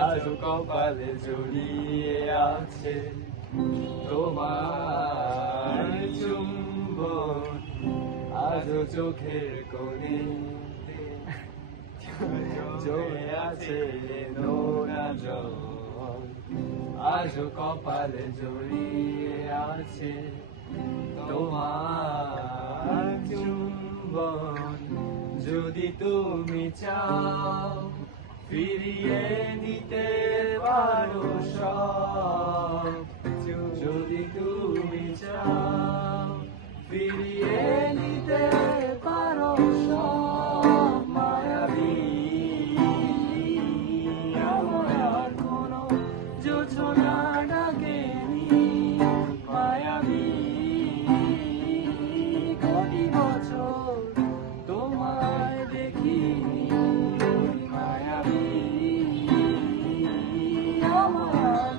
আজ কপালে জড়িয়ে আছে তোমার চুম্বন, আজ চোখের কোণে জমে আছে নোনা জল, আজ কপালে জড়িয়ে আছে তোমার চুম্বন। যদি তুমি চাও ফিরিয়ে নিতে পারো সব, যদি তুমি চাও ফিরিয়ে নিতে পারো সব, মায়াবী আমার কোনো জোছনা ডাকেনি, মায়াবী কোটি বছর তোমায় দেখিনি, মায়াবী আমার